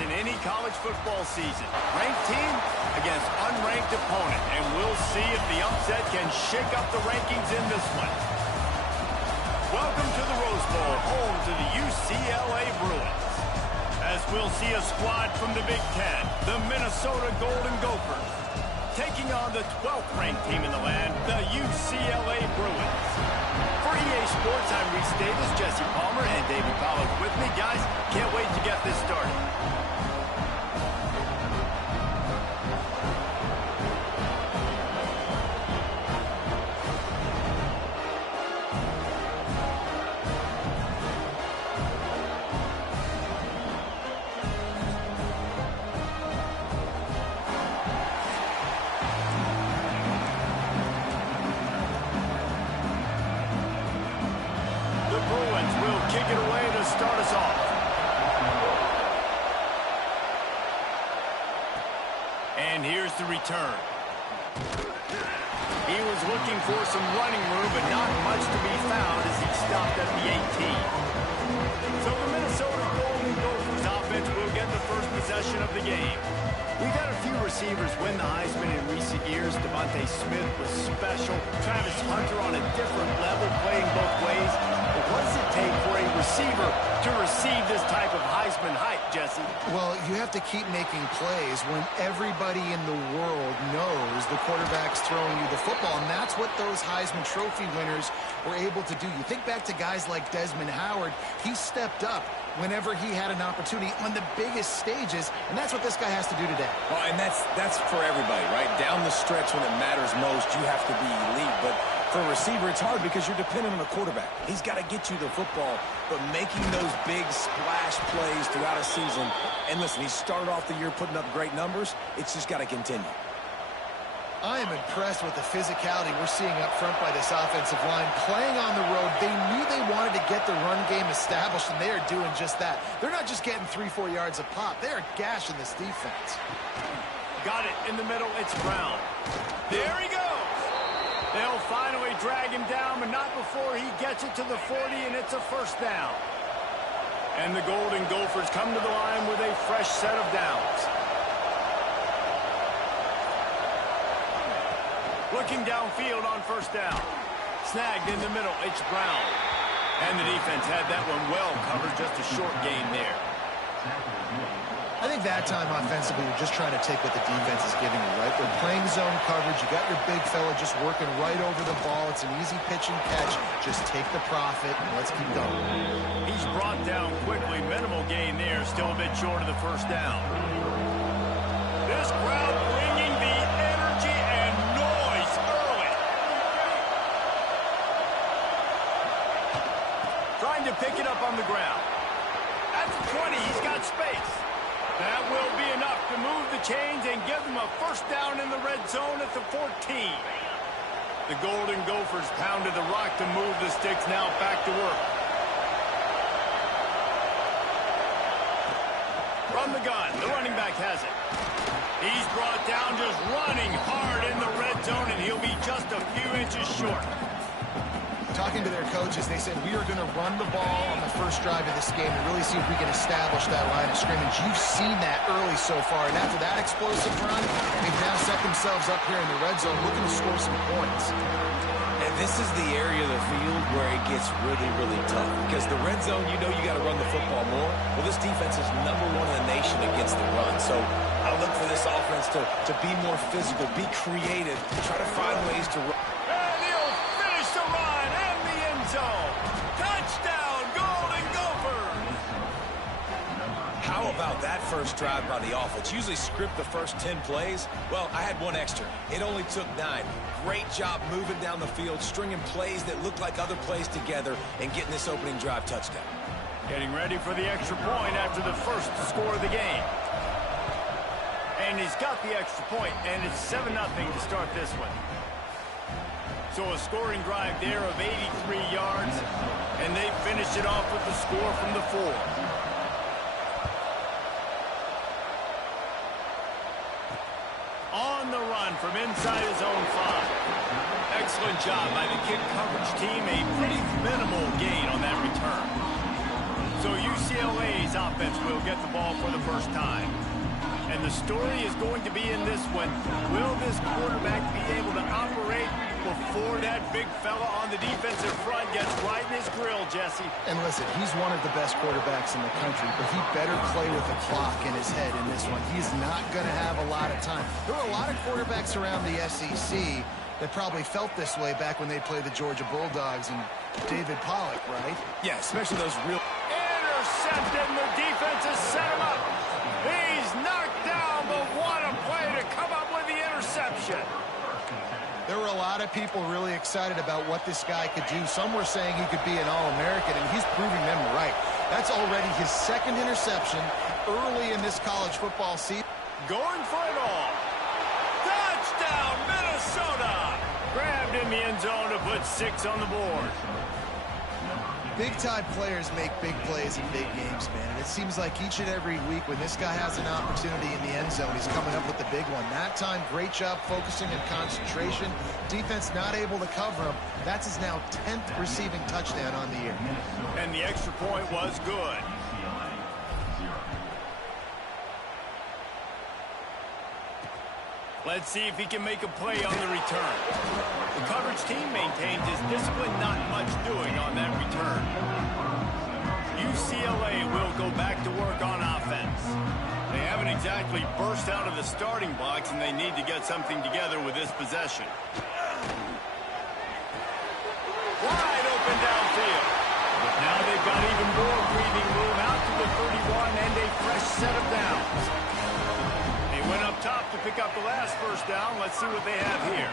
in any college football season. Ranked team against unranked opponent, and we'll see if the upset can shake up the rankings in this one. Welcome to the Rose Bowl, home to the UCLA Bruins. As we'll see a squad from the Big Ten, the Minnesota Golden Gophers, taking on the 12th ranked team in the land, the UCLA Bruins. For EA Sports, I'm Reese Davis, Jesse Palmer, and David Pollack with me. Guys, can't wait to get this started. Kick it away to start us off. And here's the return. He was looking for some running room, but not much to be found as he stopped at the 18. So the Minnesota Golden Gophers offense will get the first possession of the game. We've had a few receivers win the Heisman in recent years. Devontae Smith was special. Travis Hunter on a different level, playing both ways. But what does it take for a receiver to receive this type of Heisman hype, Jesse? Well, you have to keep making plays when everybody in the world knows the quarterback's throwing you the football, and that's what those Heisman Trophy winners were able to do. You think back to guys like Desmond Howard. He stepped up whenever he had an opportunity on the biggest stages, and that's what this guy has to do today. Well, and that's for everybody, right? Down the stretch when it matters most, you have to be elite. But for a receiver, it's hard because you're dependent on a quarterback. He's got to get you the football, but making those big splash plays throughout a season, and listen, he started off the year putting up great numbers. It's just got to continue. I am impressed with the physicality we're seeing up front by this offensive line. Playing on the road, they knew they wanted to get the run game established, and they are doing just that. They're not just getting 3-4 yards a pop. They are gashing this defense. Got it in the middle. It's Brown. There he goes. They'll finally drag him down, but not before he gets it to the 40, and it's a first down. And the Golden Gophers come to the line with a fresh set of downs. Looking downfield on first down. Snagged in the middle, it's Brown. And the defense had that one well covered, just a short gain there. I think that time offensively, you're just trying to take what the defense is giving you, right? They're playing zone coverage. You got your big fella just working right over the ball. It's an easy pitch and catch. Just take the profit and let's keep going. He's brought down quickly. Minimal gain there. Still a bit short of the first down. This crowd bringing the energy and noise early. Trying to pick it up on the ground. At the 20, he's got space. That will be enough to move the chains and give them a first down in the red zone at the 14. The Golden Gophers pounded the rock to move the sticks, now back to work. From the gun, the running back has it. He's brought down just running hard in the red zone, and he'll be just a few inches short. Talking to their coaches, they said, we are going to run the ball on the first drive of this game and really see if we can establish that line of scrimmage. You've seen that early so far, and after that explosive run, they've now set themselves up here in the red zone looking to score some points. And this is the area of the field where it gets really, really tough. Because the red zone, you know you got to run the football more. Well, this defense is #1 in the nation against the run. So I look for this offense to be more physical, be creative, try to find ways to run. And he'll finish the run in the end zone. Touchdown, Golden Gophers! How about that first drive by the offense? Usually script the first 10 plays. Well, I had one extra. It only took 9. Great job moving down the field, stringing plays that look like other plays together, and getting this opening drive touchdown. Getting ready for the extra point after the first score of the game. And he's got the extra point, and it's 7-0 to start this one. So a scoring drive there of 83 yards, and they finished it off with the score from the 4. On the run from inside his own 5. Excellent job by the kick coverage team. A pretty minimal gain on that return. So UCLA's offense will get the ball for the first time. And the story is going to be in this one. Will this quarterback be able to operate before that big fella on the defensive front gets right in his grill, Jesse? And listen, he's one of the best quarterbacks in the country, but he better play with the clock in his head in this one. He's not going to have a lot of time. There were a lot of quarterbacks around the SEC that probably felt this way back when they played the Georgia Bulldogs and David Pollock, right? Yeah, especially those real... Intercepted, and the defense has set him up. He's knocked down, but what a play to come up with the interception. There were a lot of people really excited about what this guy could do. Some were saying he could be an All-American, and he's proving them right. That's already his second interception early in this college football season. Going for it all. Touchdown, Minnesota! Grabbed in the end zone to put 6 on the board. Big-time players make big plays in big games, man. And it seems like each and every week when this guy has an opportunity in the end zone, he's coming up with the big one. That time, great job focusing and concentration. Defense not able to cover him. That's his now 10th receiving touchdown on the year. And the extra point was good. Let's see if he can make a play on the return. The coverage team maintains his discipline, not much doing on that return. UCLA will go back to work on offense. They haven't exactly burst out of the starting blocks, and they need to get something together with this possession. Wide open downfield. Now they've got even more breathing room out to the 31 and a fresh set of downs. Went up top to pick up the last first down. Let's see what they have here.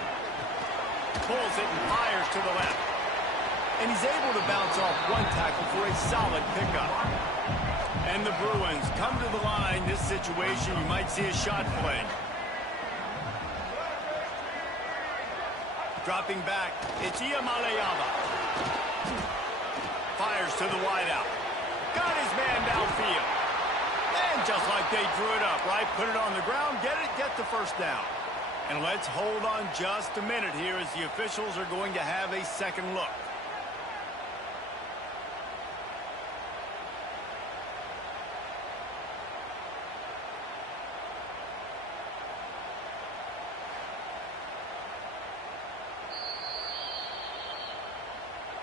Pulls it and fires to the left. And he's able to bounce off one tackle for a solid pickup. And the Bruins come to the line. This situation, you might see a shot play. Dropping back, it's Iamaleava. Fires to the wideout. Got his man downfield. And just like they drew it up, right? Put it on the ground, get the first down. And let's hold on just a minute here as the officials are going to have a second look.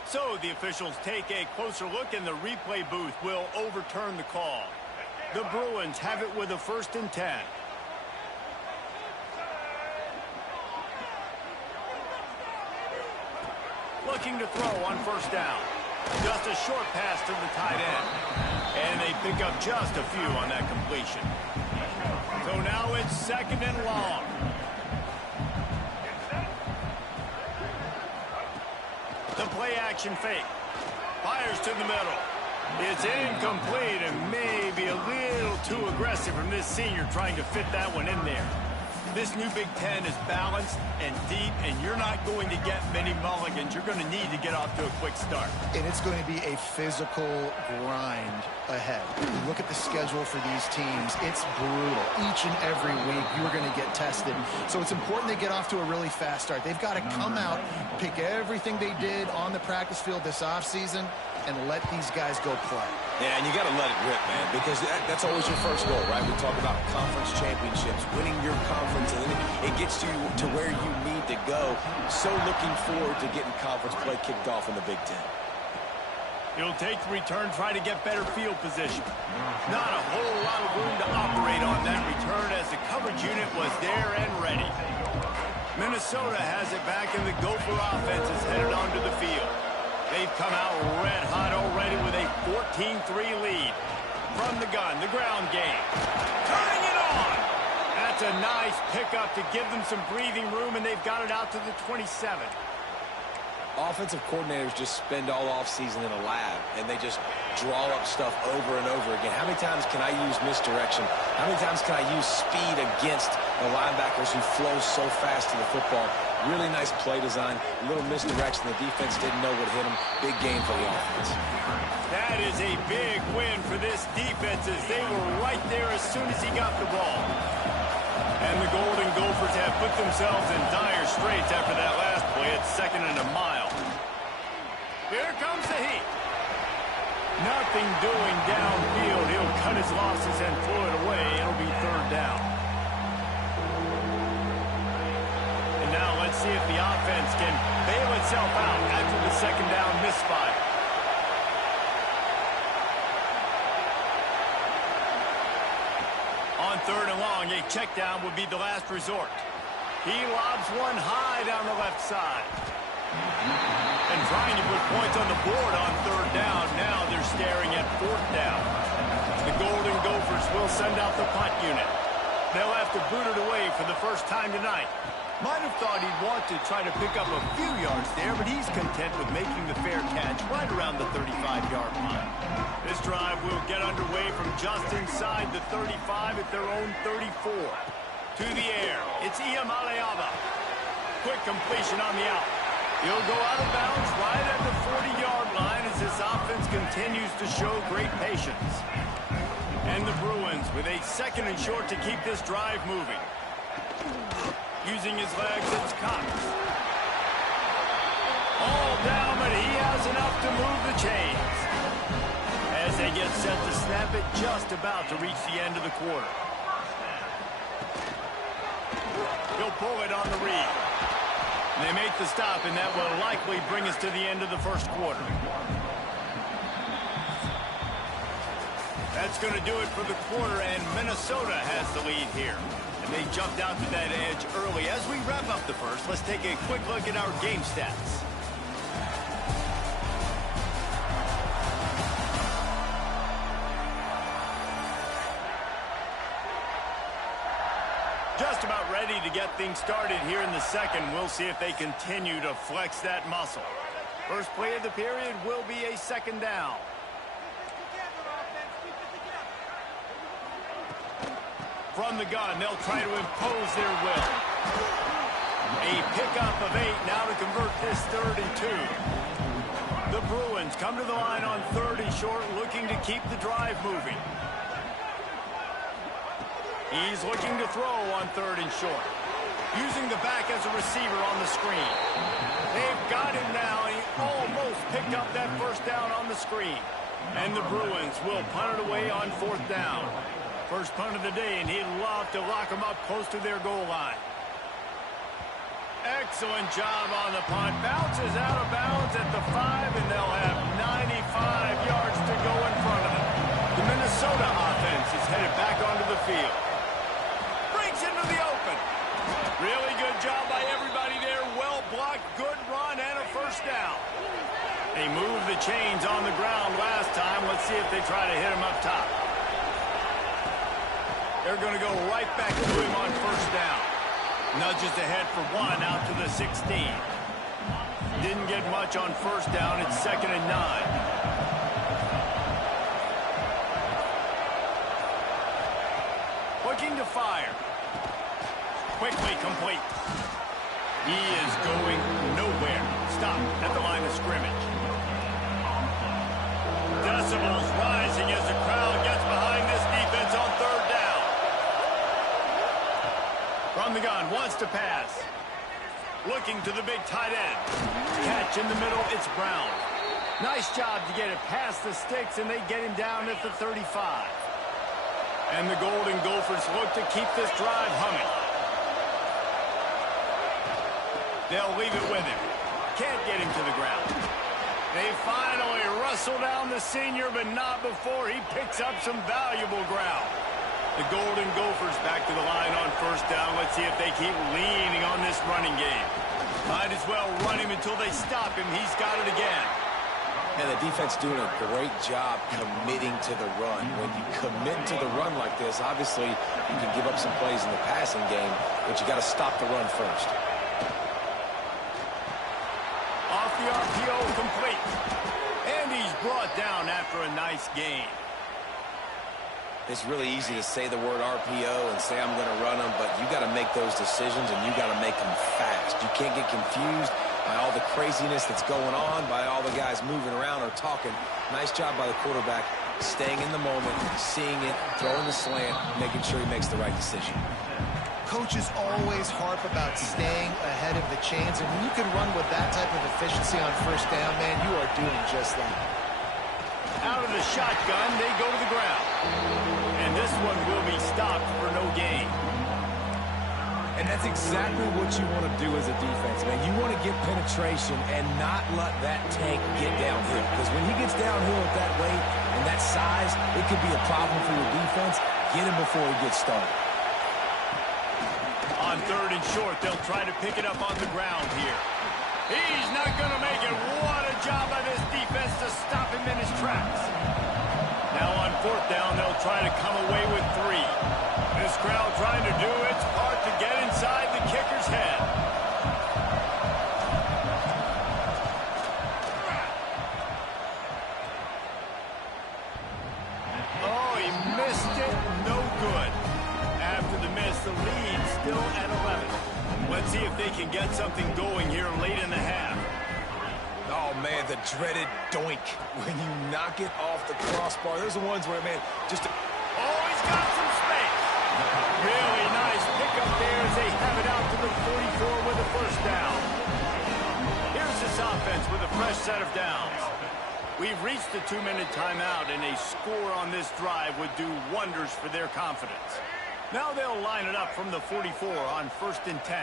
So the officials take a closer look, and the replay booth will overturn the call. The Bruins have it with a 1st and 10. Looking to throw on first down. Just a short pass to the tight end. And they pick up just a few on that completion. So now it's 2nd and long. The play action fake. Fires to the middle. It's incomplete and maybe a little too aggressive from this senior trying to fit that one in there. This new Big Ten is balanced and deep, and you're not going to get many mulligans. You're going to need to get off to a quick start. And it's going to be a physical grind ahead. You look at the schedule for these teams, it's brutal. Each and every week, you're going to get tested. So it's important they get off to a really fast start. They've got to come out, pick everything they did on the practice field this offseason, and let these guys go play. Yeah, and you got to let it rip, man, because that's always your first goal, right? We talk about conference championships, winning your conference, and then it gets you to where you need to go. So looking forward to getting conference play kicked off in the Big Ten. He'll take the return, try to get better field position. Not a whole lot of room to operate on that return as the coverage unit was there and ready. Minnesota has it back, and the Gopher offense is headed onto the field. They've come out red hot already with a 14-3 lead. From the gun, the ground game. Turning it on! That's a nice pickup to give them some breathing room, and they've got it out to the 27. Offensive coordinators just spend all offseason in a lab, and they just draw up stuff over and over again. How many times can I use misdirection? How many times can I use speed against the linebackers who flow so fast to the football? Really nice play design, a little misdirection. The defense didn't know what hit them. Big game for the offense. That is a big win for this defense as they were right there as soon as he got the ball. And the Golden Gophers have put themselves in dire straits after that last play at 2nd and a mile. Here comes the heat. Nothing doing downfield. He'll cut his losses and throw it away. It'll be third down. And now let's see if the offense can bail itself out after the second down misfire. On third and long, a check down would be the last resort. He lobs one high down the left side. And trying to put points on the board on third down. Now they're staring at fourth down. The Golden Gophers will send out the punt unit. They'll have to boot it away for the first time tonight. Might have thought he'd want to try to pick up a few yards there, but he's content with making the fair catch right around the 35-yard line. This drive will get underway from just inside the 35 at their own 34. To the air, it's Iamaleava. Quick completion on the out. He'll go out of bounds right at the 40-yard line as this offense continues to show great patience. And the Bruins with a second and short to keep this drive moving. Using his legs, it's Cox. All down, but he has enough to move the chains. As they get set to snap it, just about to reach the end of the quarter. He'll pull it on the read. They make the stop, and that will likely bring us to the end of the first quarter. That's going to do it for the quarter, and Minnesota has the lead here. And they jumped out to that edge early. As we wrap up the first, let's take a quick look at our game stats. Just about ready to get things started here in the second. We'll see if they continue to flex that muscle. First play of the period will be a second down. From the gun, they'll try to impose their will. A pickup of 8 now to convert this 3rd and 2. The Bruins come to the line on 3rd and short, looking to keep the drive moving. He's looking to throw on 3rd and short. Using the back as a receiver on the screen. They've got him now. He almost picked up that first down on the screen. And the Bruins will punt it away on 4th down. First punt of the day, and he'd love to lock them up close to their goal line. Excellent job on the punt. Bounces out of bounds at the 5, and they'll have 95 yards to go in front of them. The Minnesota offense is headed back onto the field. Breaks into the open. Really good job by everybody there. Well blocked, good run, and a first down. They moved the chains on the ground last time. Let's see if they try to hit him up top. They're going to go right back to him on first down. Nudges ahead for 1 out to the 16. Didn't get much on first down. It's 2nd and 9. Looking to fire. Quickly complete. He is going nowhere. Stop at the line of scrimmage. Decibels rising as the crowd gets behind this defense on 3rd down. From the gun, wants to pass. Looking to the big tight end. Catch in the middle, it's Brown. Nice job to get it past the sticks, and they get him down at the 35. And the Golden Gophers look to keep this drive humming. They'll leave it with him. Can't get him to the ground. They finally wrestle down the senior, but not before he picks up some valuable ground. The Golden Gophers back to the line on first down. Let's see if they keep leaning on this running game. Might as well run him until they stop him. He's got it again. And the defense doing a great job committing to the run. When you commit to the run like this, obviously you can give up some plays in the passing game, but you got to stop the run first. Off the RPO, complete. And he's brought down after a nice gain. It's really easy to say the word RPO and say I'm going to run them, but you got to make those decisions, and you got to make them fast. You can't get confused by all the craziness that's going on, by all the guys moving around or talking. Nice job by the quarterback, staying in the moment, seeing it, throwing the slant, making sure he makes the right decision. Coaches always harp about staying ahead of the chains, and when you can run with that type of efficiency on first down, man, you are doing just that. Out of the shotgun. They go to the ground. And this one will be stopped for no gain. And that's exactly what you want to do as a defense, man. You want to get penetration and not let that tank get downhill. Because when he gets downhill at that weight and that size, it could be a problem for your defense. Get him before he gets started. On 3rd and short, they'll try to pick it up on the ground here. He's not going to make it. What a job by this defense to stop him in his tracks. Now on 4th down, they'll try to come away with 3. This crowd trying to do its part to get inside the kicker's head. Oh, he missed it. No good. After the miss, the lead still at 11. Let's see if they can get something going here late in the half. Oh, man, the dreaded doink when you knock it off the crossbar. Those are the ones where, man, just... Oh, he's got some space. Really nice pickup there as they have it out to the 44 with a 1st down. Here's this offense with a fresh set of downs. We've reached the 2-minute timeout, and a score on this drive would do wonders for their confidence. Now they'll line it up from the 44 on 1st and 10.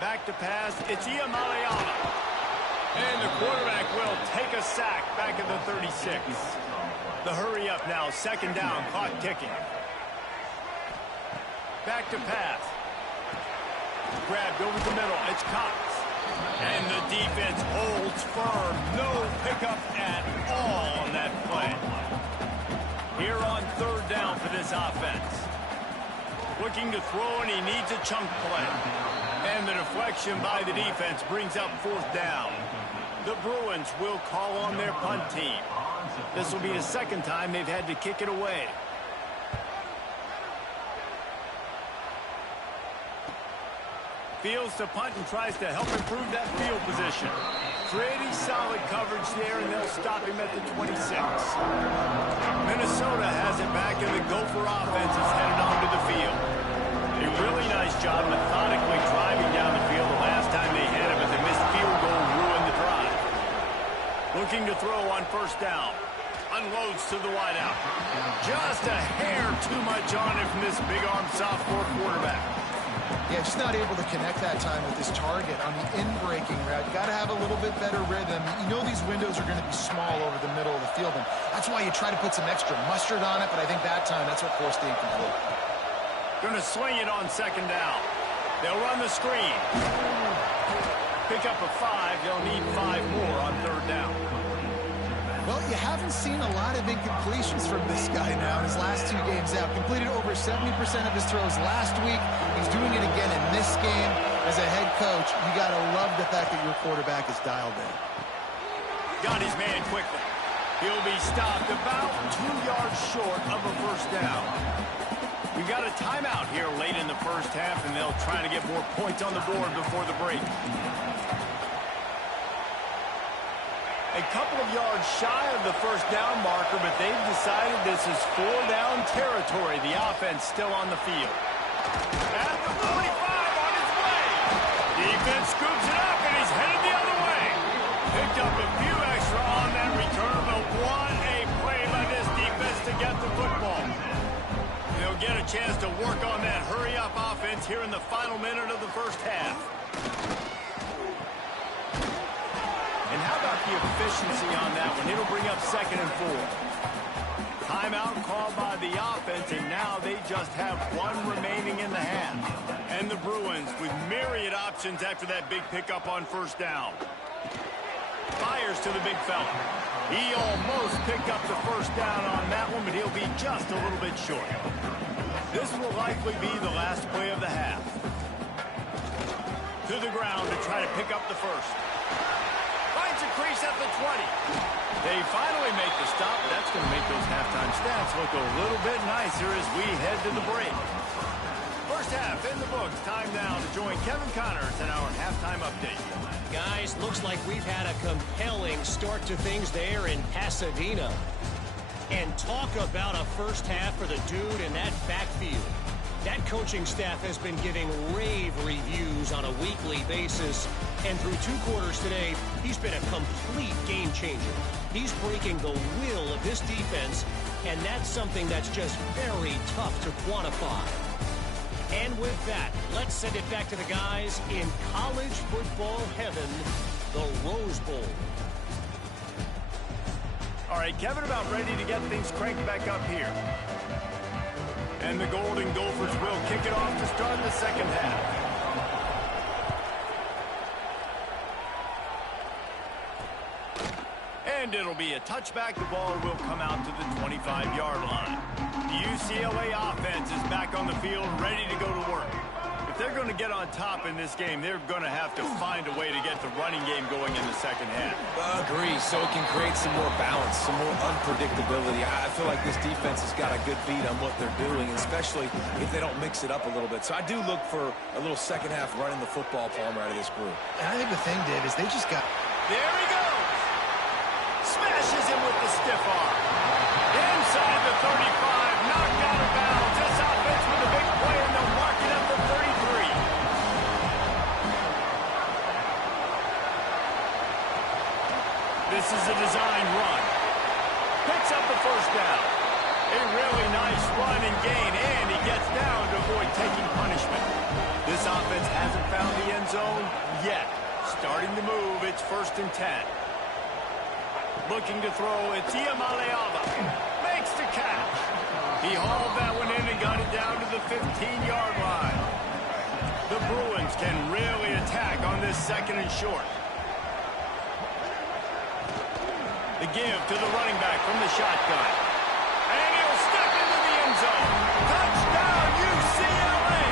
Back to pass, it's Iamaleava. And the quarterback will take a sack back at the 36. The hurry up now, 2nd down, clock ticking. Back to pass. Grabbed over the middle, it's Cox. And the defense holds firm. No pickup at all on that play. Here on 3rd down for this offense. Looking to throw, and he needs a chunk play. And the deflection by the defense brings up 4th down. The Bruins will call on their punt team. This will be the 2nd time they've had to kick it away. Fields to punt and tries to help improve that field position. Pretty solid coverage there, and they'll stop him at the 26. Minnesota has it back, and the Gopher offense is headed onto the field. A really nice job methodically driving down the field the last time they had it, but the missed field goal ruined the drive. Looking to throw on 1st down. Unloads to the wideout. Just a hair too much on it from this big-arm sophomore quarterback. Yeah, just not able to connect that time with his target on the in-breaking route. Got to have a little bit better rhythm. You know these windows are going to be small over the middle of the field, and that's why you try to put some extra mustard on it, but I think that time that's what forced the incomplete. Going to swing it on 2nd down. They'll run the screen. Pick up a 5. They'll need 5 more on 3rd down. Well, you haven't seen a lot of incompletions from this guy now in his last 2 games out. Completed over 70% of his throws last week. He's doing it again in this game. As a head coach, you got to love the fact that your quarterback is dialed in. Got his man quickly. He'll be stopped about 2 yards short of a 1st down. We've got a timeout here late in the 1st half, and they'll try to get more points on the board before the break. A couple of yards shy of the 1st down marker, but they've decided this is 4-down territory. The offense still on the field. At the 45 on his way. Defense scoops it up, and he's headed the other way. Picked up a few extra on that return, but what a play by this defense to get the football. They'll get a chance to work on that hurry-up offense here in the final minute of the 1st half. And how about the efficiency on that one? It'll bring up 2nd and 4. Timeout called by the offense, and now they just have 1 remaining in the half. And the Bruins with myriad options after that big pickup on 1st down. Fires to the big fella. He almost picked up the 1st down on that one, but he'll be just a little bit short. This will likely be the last play of the half. To the ground to try to pick up the 1st. Finds a crease at the 20. They finally make the stop. That's going to make those halftime stats look a little bit nicer as we head to the break. 1st half in the books. Time now to join Kevin Connors in our halftime update. Guys, looks like we've had a compelling start to things there in Pasadena. And talk about a 1st half for the dude in that backfield. That coaching staff has been giving rave reviews on a weekly basis. And through 2 quarters today, he's been a complete game changer. He's breaking the will of this defense, and that's something that's just very tough to quantify. And with that, let's send it back to the guys in college football heaven, the Rose Bowl. All right, Kevin, about ready to get things cranked back up here. And the Golden Gophers will kick it off to start the second half. And it'll be a touchback. The ball will come out to the 25-yard line. The UCLA offense is back on the field, ready to go to work. If they're going to get on top in this game, they're going to have to find a way to get the running game going in the second half. Agree, so it can create some more balance, some more unpredictability. I feel like this defense has got a good beat on what they're doing, especially if they don't mix it up a little bit. So I do look for a little second half running the football palm out of this group. And I think the thing, Dave, is they just got... There he goes! Smashes him with the stiff arm. Inside the 35, knocked out of bounds. This offense with a big play, and they'll mark it up to 33. This is a design run. Picks up the first down. A really nice run and gain, and he gets down to avoid taking punishment. This offense hasn't found the end zone yet. Starting to move, it's 1st and 10. Looking to throw, it's Iamaleava. Makes the catch. He hauled that one in and got it down to the 15-yard line. The Bruins can really attack on this 2nd and short. The give to the running back from the shotgun. And he'll step into the end zone. Touchdown, UCLA!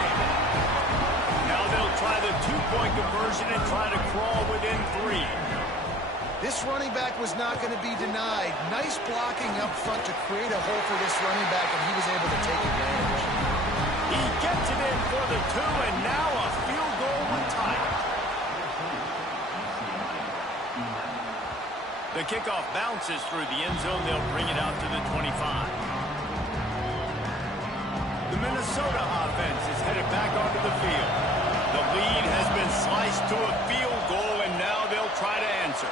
Now they'll try the 2-point conversion and try to crawl within 3. This running back was not going to be denied. Nice blocking up front to create a hole for this running back, and he was able to take advantage. He gets it in for the 2, and now a field goal would tie it. The kickoff bounces through the end zone. They'll bring it out to the 25. The Minnesota offense is headed back onto the field. The lead has been sliced to a field goal, and now they'll try to answer.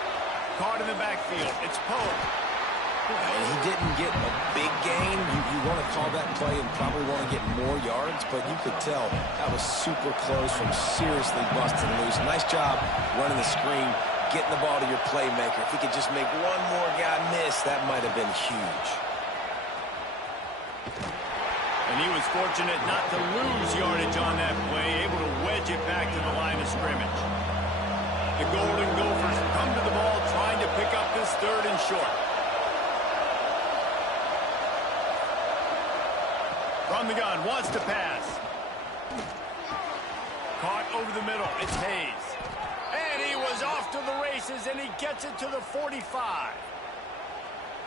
Caught in the backfield. It's Poe. And he didn't get a big gain. You want to call that play and probably want to get more yards, but you could tell that was super close from seriously busting loose. Nice job running the screen, getting the ball to your playmaker. If he could just make one more guy miss, that might have been huge. And he was fortunate not to lose yardage on that play, able to wedge it back to the line of scrimmage. The Golden Gophers come to the ball trying to pick up this 3rd and short. From the gun, wants to pass. Caught over the middle, it's Hayes. And he was off to the races, and he gets it to the 45.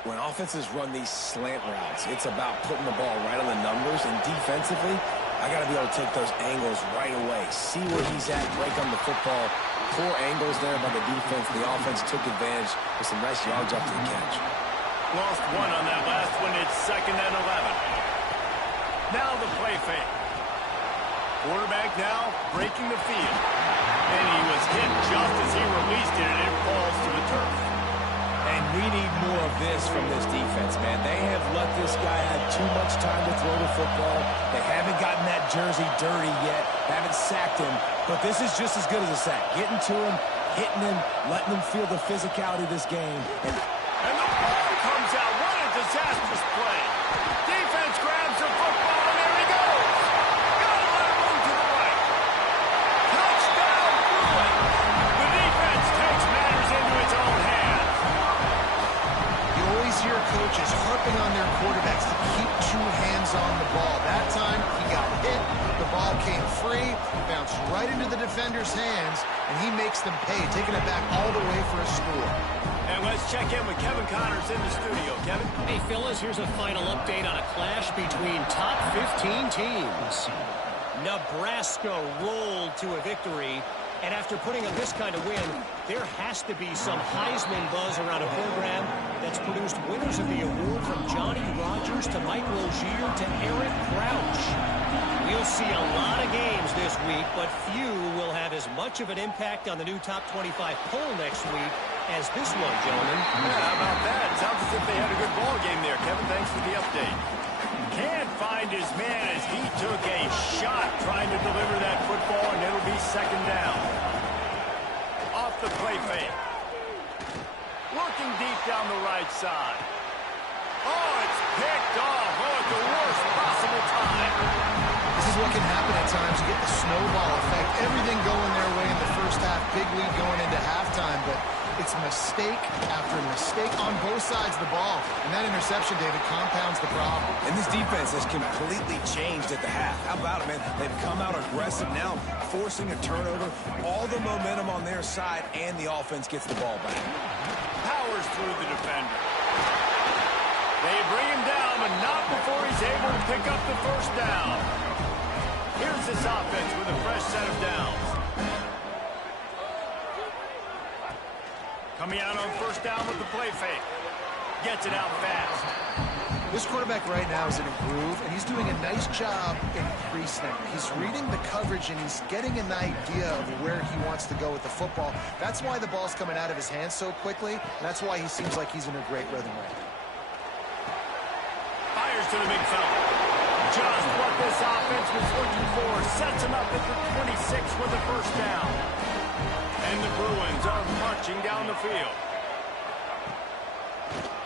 When offenses run these slant routes, it's about putting the ball right on the numbers, and defensively, I got to be able to take those angles right away. See where he's at, break on the football. Poor angles there by the defense. The offense took advantage with some nice yards after the catch. Lost 1 on that last one. It's 2nd and 11. Now the play fake. Quarterback now breaking the field. And he was hit just as he released it, and it falls to the turf. And we need more of this from this defense, man. They have let this guy have too much time to throw the football. They haven't gotten that jersey dirty yet, haven't sacked him. But this is just as good as a sack. Getting to him, hitting him, letting him feel the physicality of this game. And the ball comes out. What a disastrous play. Defense grabs the football, and there he goes. Gotta let him move to the right. Touchdown, Bruins. The defense takes matters into its own hands. You always hear coaches harping on their quarterbacks to keep 2 hands on the ball. That time, he got hit. The ball came free, bounced right into the defender's hands, and he makes them pay, taking it back all the way for a score. And let's check in with Kevin Connors in the studio. Kevin? Hey, fellas, here's a final update on a clash between top 15 teams. Nebraska rolled to a victory And after putting up this kind of win, there has to be some Heisman buzz around a program that's produced winners of the award from Johnny Rodgers to Mike Rozier to Eric Crouch. We'll see a lot of games this week, but few will have as much of an impact on the new top 25 poll next week as this one, gentlemen. Yeah, how about that? Sounds as if they had a good ball game there. Kevin, thanks for the update. Can't find his man as he took a shot trying to deliver that football, and it'll be second down. Off the play fake. Looking deep down the right side. Oh, it's picked off. Oh, at the worst possible time. This is what can happen at times. You get the snowball effect. Everything going their way in the first half. Big lead going into halftime, but it's mistake after mistake on both sides of the ball. And that interception, David, compounds the problem. And this defense has completely changed at the half. How about it, man? They've come out aggressive now, forcing a turnover. All the momentum on their side, and the offense gets the ball back. Powers through the defender. They bring him down, but not before he's able to pick up the first down. Here's this offense with a fresh set of downs. Coming out on first down with the play fake. Gets it out fast. This quarterback right now is in a groove, and he's doing a nice job in pre-snap. He's reading the coverage, and he's getting an idea of where he wants to go with the football. That's why the ball's coming out of his hands so quickly, and that's why he seems like he's in a great rhythm right now. Fires to the big fella. Just what this offense was looking for. Sets him up at the 26 for the first down. And the Bruins are marching down the field.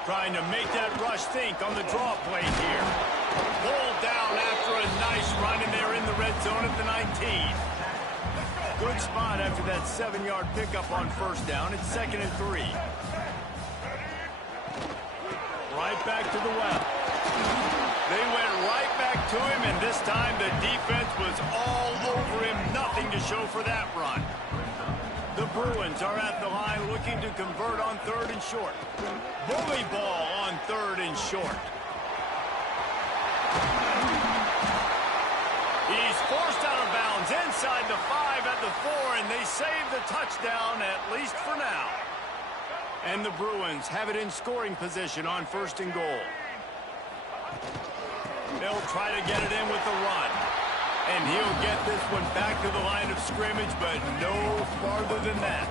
Trying to make that rush think on the draw play here. Pulled down after a nice run, and they're in the red zone at the 19. Good spot after that 7-yard pickup on first down. It's 2nd and 3. Right back to the well. They went right back to him, and this time the defense was all over him. Nothing to show for that run. The Bruins are at the line looking to convert on 3rd and short. Bully ball on 3rd and short. He's forced out of bounds inside the 5 at the 4, and they save the touchdown, at least for now. And the Bruins have it in scoring position on 1st and goal. They'll try to get it in with the run. And he'll get this one back to the line of scrimmage, but no farther than that.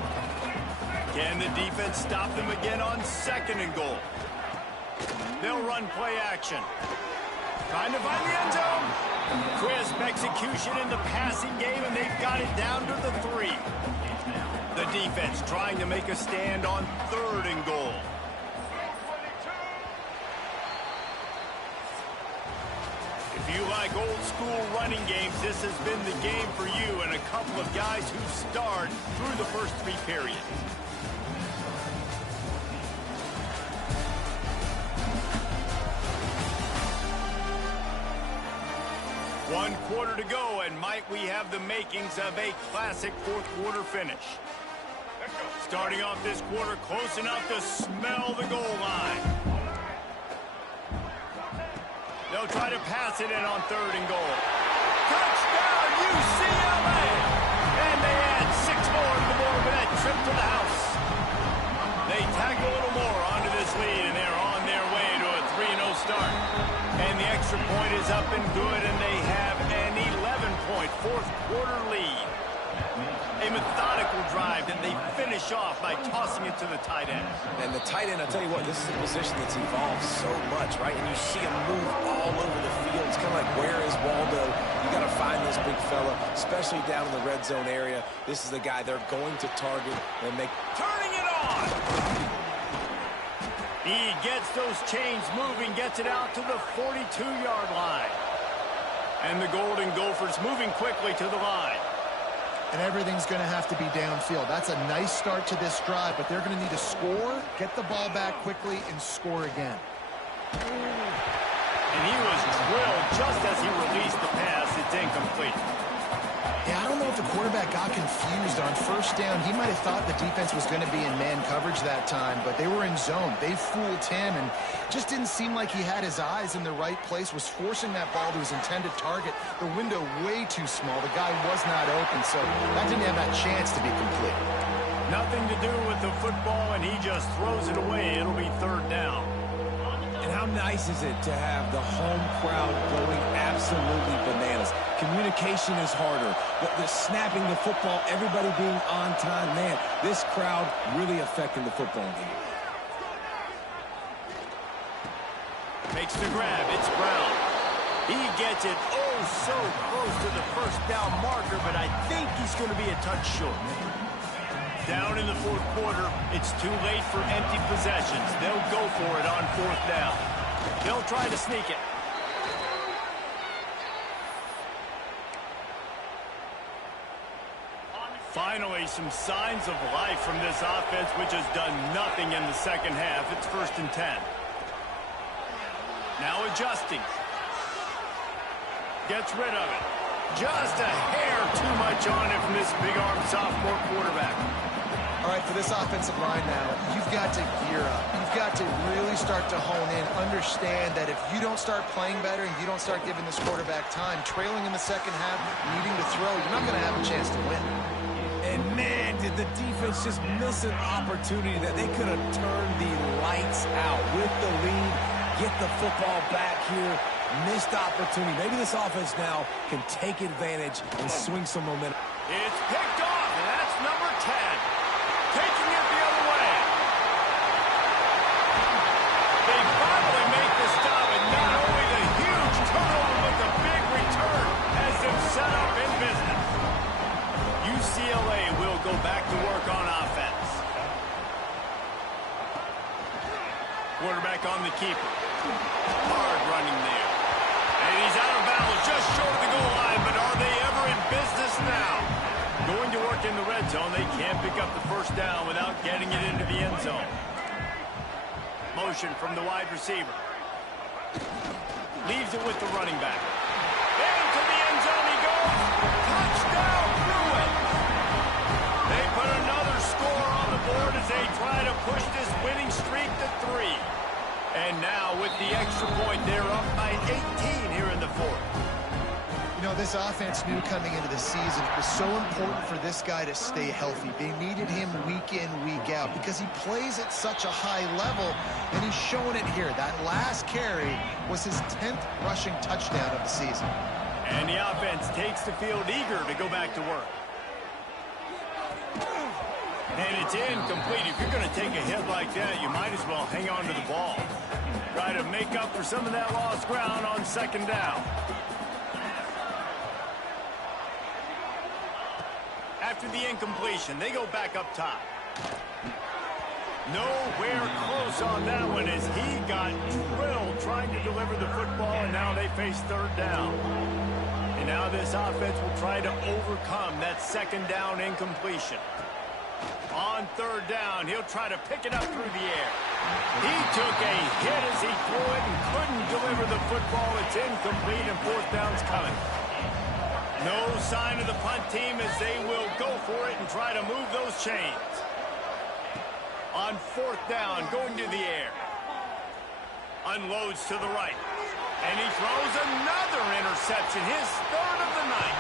Can the defense stop them again on 2nd and goal? They'll run play action. Trying to find the end zone. Crisp execution in the passing game, and they've got it down to the 3. The defense trying to make a stand on 3rd and goal. If you like old school running games, this has been the game for you, and a couple of guys who've starred through the first 3 periods. One quarter to go, and might we have the makings of a classic fourth quarter finish. Starting off this quarter close enough to smell the goal line. They'll try to pass it in on 3rd and goal. Touchdown, UCLA! And they add 6 more to the board with that trip to the house. They tack a little more onto this lead, and they're on their way to a 3-0 start. And the extra point is up and good, and they have an 11-point fourth quarter lead. A methodical drive that they finish off by tossing it to the tight end. And the tight end, I'll tell you what, this is a position that's evolved so much, right? And you see him move all over the field. It's kind of like, where is Waldo? You got to find this big fella, especially down in the red zone area. This is the guy they're going to target and make. Turning it on! He gets those chains moving, gets it out to the 42-yard line. And the Golden Gophers moving quickly to the line. And everything's going to have to be downfield. That's a nice start to this drive, but they're going to need to score, get the ball back quickly, and score again. And he was drilled just as he released the pass. It's incomplete. Yeah, I don't know if the quarterback got confused on first down. He might have thought the defense was going to be in man coverage that time, but they were in zone. They fooled him and just didn't seem like he had his eyes in the right place, was forcing that ball to his intended target. The window way too small. The guy was not open, so that didn't have that chance to be complete. Nothing to do with the football, and he just throws it away. It'll be third down. And how nice is it to have the home crowd going absolutely bananas? Communication is harder. The snapping the football, everybody being on time. Man, this crowd really affecting the football game. Makes the grab. It's Brown. He gets it oh so close to the first down marker, but I think he's going to be a touch short. Down in the fourth quarter, it's too late for empty possessions. They'll go for it on fourth down. They'll try to sneak it. Finally, some signs of life from this offense, which has done nothing in the second half. It's 1st and 10. Now adjusting. Gets rid of it. Just a hair too much on it from this big-arm sophomore quarterback. All right, for this offensive line now, you've got to gear up. You've got to really start to hone in, understand that if you don't start playing better and you don't start giving this quarterback time, trailing in the second half, needing to throw, you're not going to have a chance to win. And man, did the defense just miss an opportunity that they could have turned the lights out with the lead, get the football back here. Missed opportunity. Maybe this offense now can take advantage and swing some momentum. It's picked off, and that's number 10. Taking it the other way. They finally make the stop, and not only the huge turnover, but the big return has them set up in business. UCLA will go back to work on offense. Quarterback on the keeper. Hard running there. And he's out of bounds just short of the goal line, but are they ever in business now? Going to work in the red zone, they can't pick up the first down without getting it into the end zone. Motion from the wide receiver. Leaves it with the running back. Into the end zone he goes. Touchdown, Bruin. They put another score on the board as they try to push this winning streak to 3. And now with the extra point, they're up by 18 here in the fourth. You know, this offense knew coming into the season it was so important for this guy to stay healthy. They needed him week in, week out because he plays at such a high level, and he's showing it here. That last carry was his 10th rushing touchdown of the season. And the offense takes the field eager to go back to work. And it's incomplete. If you're going to take a hit like that, you might as well hang on to the ball. Try to make up for some of that lost ground on second down. After the incompletion, they go back up top. Nowhere close on that one as he got drilled trying to deliver the football, and now they face third down. And now this offense will try to overcome that second down incompletion. On third down, he'll try to pick it up through the air. He took a hit as he threw it and couldn't deliver the football. It's incomplete, and fourth down's coming. No sign of the punt team as they will go for it and try to move those chains. On fourth down, going to the air. Unloads to the right. And he throws another interception, his third of the night.